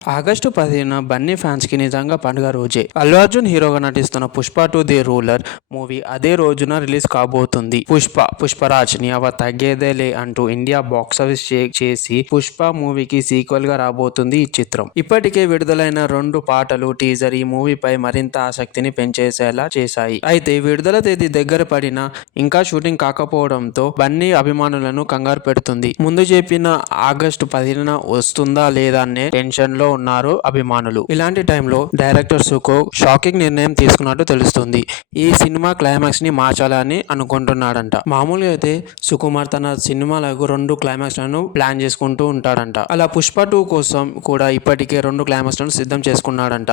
August 10న Bunny fans కి నిజంగా పండుగ రోజే. అల్లు అర్జున్ హీరోగా నటిస్తున్న పుష్ప 2 ది రూలర్ మూవీ అదే రోజున రిలీజ్ కాబోతుంది. పుష్పరాజ్ ని అవ తగ్గేదేలే అంటూ ఇండియా బాక్సాఫీస్ షేక్ చేసి పుష్ప మూవీకి సీక్వెల్ గా రాబోతుంది ఈ చిత్రం. ఇప్పటికే విడుదలైన 2 పాటలు టీజర్ ఈ మూవీపై మరింత ఆసక్తిని పెంచేసేలా చేశాయి. అయితే విడుదల తేదీ దగ్గర పడినా ఇంకా షూటింగ్ కాకపోవడంతో బన్నీ అభిమానులను కంగారు పెడుతుంది. ముందు చెప్పిన ఆగస్టు 10న వస్తుందా లేదా అనే టెన్షన్ లో ఉన్నారు అభిమానులు. ఇలాంటి టైంలో డైరెక్టర్ సుకో షాకింగ్ నిర్ణయం తీసుకున్నట్టు తెలుస్తుంది. ఈ సినిమా క్లైమాక్స్ ని మార్చాలని అనుకుంటున్నాడంట. మామూలుగా అయితే సుకుమార్ తన సినిమాలకు 2 క్లైమాక్స్ లను ప్లాన్ చేసుకుంటూ ఉంటాడంట. అలా పుష్ప 2 కోసం కూడా ఇప్పటికే 2 క్లైమాక్స్ లను సిద్ధం చేసుకున్నాడంట.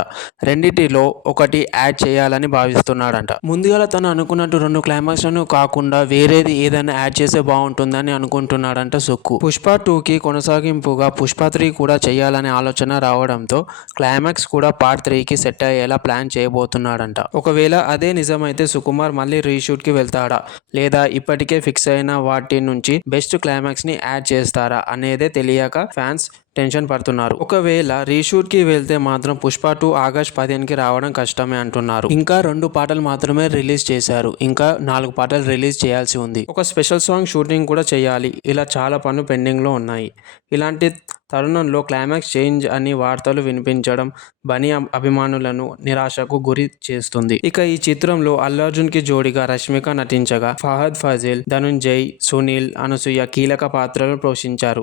రెండిటిలో ఒకటి యాడ్ చేయాలని భావిస్తున్నాడంట. ముందుగా తను అనుకున్నట్టు 2 క్లైమాక్స్ లను కాకుండా వేరేది ఏదైనా యాడ్ చేస్తే బాగుంటుందని అనుకుంటున్నాడంట సుక్కు. పుష్ప 2కి కొనసాగింపుగా పుష్ప 3 కూడా చేయాలనే ఆలోచన రావడంతో క్లైమాక్స్ కూడా పార్ట్ 3కి సెట్ అయ్యేలా ప్లాన్ చేయబోతున్నాడంట. ఒకవేళ అదే నిజమైతే సుకుమార్ మళ్ళీ రీషూట్ కి వెళ్తాడా లేదా ఇప్పటికే ఫిక్స్ అయిన వాటి నుంచి బెస్ట్ క్లైమాక్స్ ని యాడ్ చేస్తారా అనేదే తెలియక ఫ్యాన్స్ టెన్షన్ పడుతున్నారు. ఒకవేళ రీషూట్ కి వెళ్తే మాత్రం పుష్ప 2 ఆగస్ట్ 15కి రావడం కష్టమే అంటున్నారు. ఇంకా 2 పాటలు మాత్రమే రిలీజ్ చేశారు. ఇంకా 4 పాటలు రిలీజ్ చేయాల్సి ఉంది. ఒక స్పెషల్ సాంగ్ షూటింగ్ కూడా చేయాలి. ఇలా చాలా పనులు పెండింగ్ లో ఉన్నాయి. ఇలాంటి తరుణంలో క్లైమాక్స్ చేంజ్ అని వార్తలు వినిపించడం బన్నీ అభిమానులను నిరాశకు గురి చేస్తుంది. ఇక ఈ చిత్రంలో అల్లు అర్జున్ కి జోడిగా రష్మిక నటించగా ఫహద్ ఫాజిల్, ధనుంజయ్, సునీల్, అనసూయ కీలక పాత్రలు పోషించారు.